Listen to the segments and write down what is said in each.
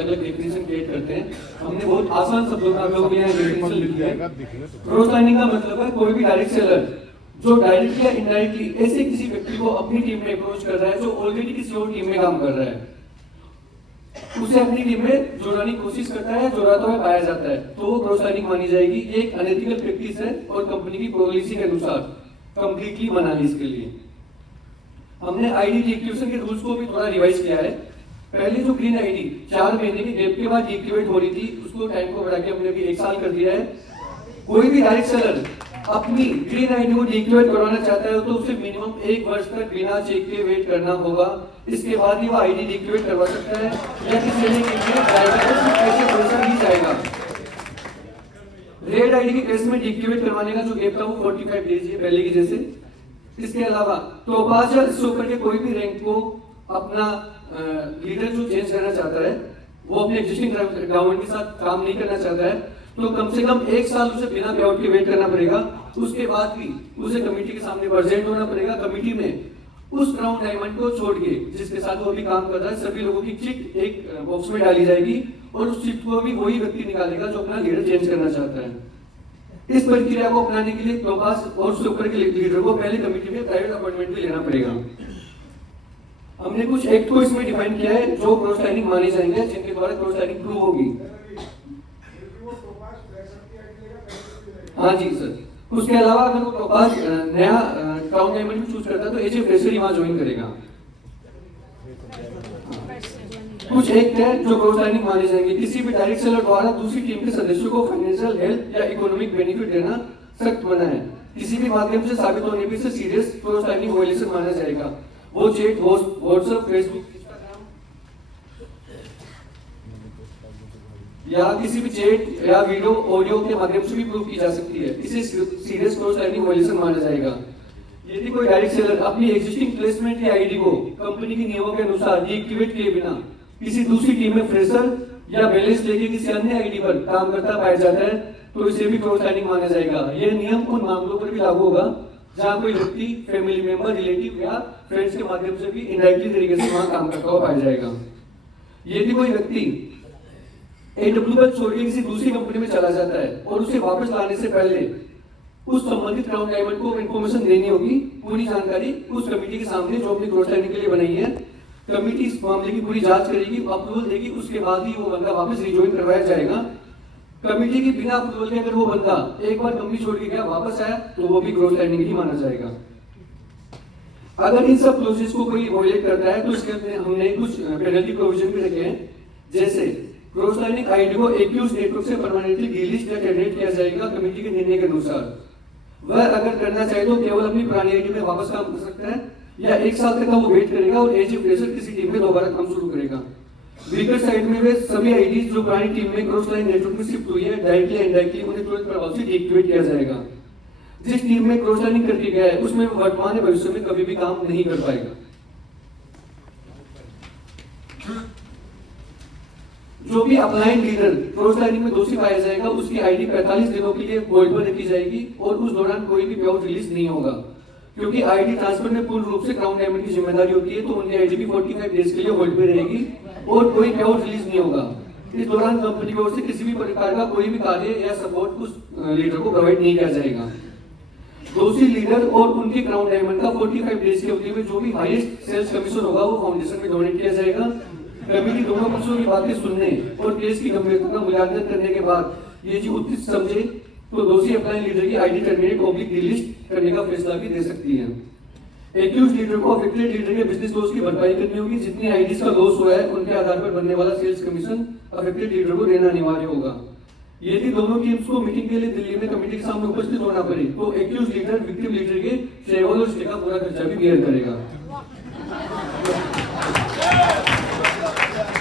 अलग definition create करते हैं। हमने बहुत आसान शब्दों में आप लोगों के लिए डेफिनेशन लिख दिया है। क्रॉस लाइनिंग का मतलब है कोई भी डायरेक्ट सेलर जो डायरेक्टली या इनडायरेक्टली ऐसे किसी व्यक्ति को अपनी टीम में अप्रोच कर रहा है जो ऑलरेडी किसी और टीम में काम कर रहा है, उसे अपनी टीम में जोड़ने की कोशिश करता है, जोड़ाता हुआ पाया जाता है, तो वो क्रॉस लाइनिंग मानी जाएगी। ये एक अनएथिकल प्रैक्टिस है और कंपनी की पॉलिसी के अनुसार कंप्लीटली मना है। इसके लिए हमने आईडी डीएक्टिवेशन के रूल्स को भी थोड़ा रिवाइज किया है। पहले जो ग्रीन आईडी 4 महीने के गैप के बाद डीएक्टिवेट हो रही थी, उसको टाइम को बढ़ा के हमने अभी 1 साल कर दिया है। कोई भी डायरेक्ट सेलर अपनी ग्रीन आईडी को डीएक्टिवेट करवाना चाहता है तो उसे मिनिमम 1 वर्ष तक बिना चेक के वेट करना होगा। इसके बाद ही वो आईडी डीएक्टिवेट करवा सकता है या किसी ने जाएगा तो सिर्फ पैसा ही जाएगा। रेड आईडी के केस में डीएक्टिवेट करवाने का जो गैप था वो 45 डेज है पहले की जैसे। इसके अलावा टोपाज या इससे ऊपर के कोई भी रैंक को अपना लीडर जो चेंज करना चाहता है, वो अपने एग्जिस्टिंग गवर्नमेंट के साथ काम नहीं करना चाहता है, तो कम से कम 1 साल उसे बिना पे आउट के वेट करना पड़ेगा। उसके बाद भी उसे कमेटी के सामने प्रेजेंट होना पड़ेगा। कमेटी में उस क्राउन डायमंड को छोड़ के जिसके साथ वो भी काम कर रहा है, सभी लोगों की चिट एक बॉक्स में डाली जाएगी और उस चिट को भी वही व्यक्ति निकालेगा जो अपना लीडर चेंज करना चाहता है। इस प्रक्रिया को अपनाने के लिए टोपाज और उससे ऊपर के लीडर को पहले कमेटी में प्राइवेट अपॉइंटमेंट भी लेना पड़ेगा। हमने कुछ एक्ट को इसमें डिफाइन किया है जो क्रॉस लाइनिंग माने जाएंगे, जिनके द्वारा क्रॉस लाइनिंग प्रूव होगी। हाँ जी सर। उसके अलावा अगर वो टोपाज नया क्राउन डायमंड भी चूज करता है तो एज ए फ्रेशर ही वहां ज्वाइन करेगा। कुछ एक्ट है जो क्रॉस लाइनिंग माने जाएंगे। किसी भी डायरेक्ट सेलर द्वारा दूसरी टीम के सदस्यों को फाइनेंशियल हेल्प या इकोनॉमिक बेनिफिट देना सख्त मना है। किसी भी माध्यम से साबित होने पर इसे सीरियस क्रॉस लाइनिंग वायलेशन माना जाएगा। वो चैट, व्हाट्सएप, फेसबुक, या किसी भी चैट या वीडियो ऑडियो के माध्यम से भी प्रूव की जा सकती है। इसे सीरियस क्रॉस लाइनिंग वायलेशन माना जाएगा। यदि कोई डायरेक्ट सेलर अपनी एग्जिस्टिंग प्लेसमेंट या आईडी को कंपनी के नियमों के अनुसार डीएक्टिवेट किए बिना किसी दूसरी टीम में फ्रेशर या बैलेंस लेके किसी अन्य आईडी पर काम करता पाया जाता है तो इसे भी क्रॉस लाइनिंग माना जाएगा। यह नियम उन मामलों पर भी लागू होगा जहां कोई व्यक्ति फैमिली मेंबर, रिलेटिव या फ्रेंड्स के माध्यम से भी इनडायरेक्टली तरीके से वहां काम करता हुआ पाया जाएगा। यदि कोई व्यक्ति AWS छोड़ के किसी दूसरी कंपनी में चला जाता है और उसे वापस लाने से पहले उस संबंधित क्राउन डायमंड को इन्फॉर्मेशन देनी होगी, पूरी जानकारी उस कमेटी के सामने जो अपनी क्रॉस लाइनिंग के लिए बनाई है। कमेटी इस मामले की पूरी जांच करेगी, अप्रूवल देगी, उसके बाद ही वो बंदा वापस रिज्वाइन करवाया जाएगा। कमेटी की बिना अप्रूवल के अगर वो बंदा एक बार कंपनी छोड़ के गया, वापस आया, तो वो भी क्रॉस लाइनिंग ही माना जाएगा। अगर इन सब क्लोजेस को कोई वायलेट करता है तो इसके अंदर हमने कुछ पेनल्टी प्रोविजन भी रखे हैं। जैसे क्रॉस लाइनिंग आईडी को एक्यूज नेटवर्क से परमानेंटली डिलीट या टर्मिनेट किया जाएगा कमेटी के निर्णय के अनुसार। वह अगर करना चाहे तो केवल अपनी पुरानी आईडी में वापस काम कर सकता है या 1 साल तक वो वेट करेगा और एज ए फ्रेशर किसी टीम में दोबारा काम शुरू करेगा। वीकर साइड में वे सभी आईडीज जो पुरानी टीम में क्रॉस लाइन नेटवर्क में शिफ्ट हुई है, डायरेक्टली या इनडायरेक्टली उन्हें तुरंत प्रभाव से डीएक्टिवेट किया जाएगा। जिस टीम में क्रॉस लाइनिंग करके गया है उसमें वर्तमान या भविष्य में कभी भी काम नहीं कर पाएगा। जो भी अपलाइन लीडर क्रॉस लाइनिंग में दोषी पाया जाएगा उसकी आईडी 45 दिनों के लिए होल्ड पर रखी जाएगी और उस दौरान कोई भी पे आउट रिलीज नहीं होगा। क्योंकि आईडी ट्रांसफर में पूर्ण रूप से क्राउन डायमंड की जिम्मेदारी होती है तो उनकी आईडी भी 45 डेज के लिए होल्ड पे रहेगी और कोई पे आउट रिलीज नहीं होगा। इस दौरान कंपनी की ओर से किसी भी प्रकार का कोई भी कार्य या सपोर्ट उस लीडर को प्रोवाइड नहीं किया जाएगा। दोषी लीडर और उनके क्राउन डायमंड का 45 डेज की अवधि में जो भी हाईएस्ट सेल्स कमीशन होगा वो फाउंडेशन में डोनेट किया जाएगा। कमेटी दोनों पक्षों की बातें सुनने और केस की गंभीरता का मूल्यांकन करने के बाद ये जी उचित समझे तो दोषी अपलाइन लीडर की आईडी टर्मिनेट ऑब्लिक डिलीट करने का फैसला भी दे सकती है। एक्यूज लीडर को अफेक्टेड लीडर के बिजनेस लॉस की भरपाई करनी होगी। जितनी आईडीज का लॉस हुआ है उनके आधार पर बनने वाला सेल्स कमीशन अफेक्टेड लीडर को देना अनिवार्य होगा। यदि दोनों टीम्स को मीटिंग के लिए दिल्ली में कमेटी के सामने उपस्थित होना पड़े तो एक्यूज लीडर विक्टिम लीडर के ट्रैवल और स्टे का पूरा खर्चा भी बेयर करेगा।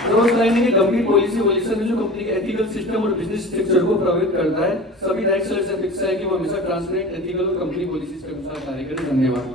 क्रॉस लाइनिंग की गंभीर पॉलिसी वॉल्यूशन है जो कंपनी के एथिकल सिस्टम और बिजनेस स्ट्रक्चर को प्रभावित करता है। सभी डायरेक्ट सेलर से अपेक्षा है कि वो हमेशा ट्रांसपेरेंट, एथिकल और कंपनी पॉलिसीज के अनुसार कार्य करें। धन्यवाद।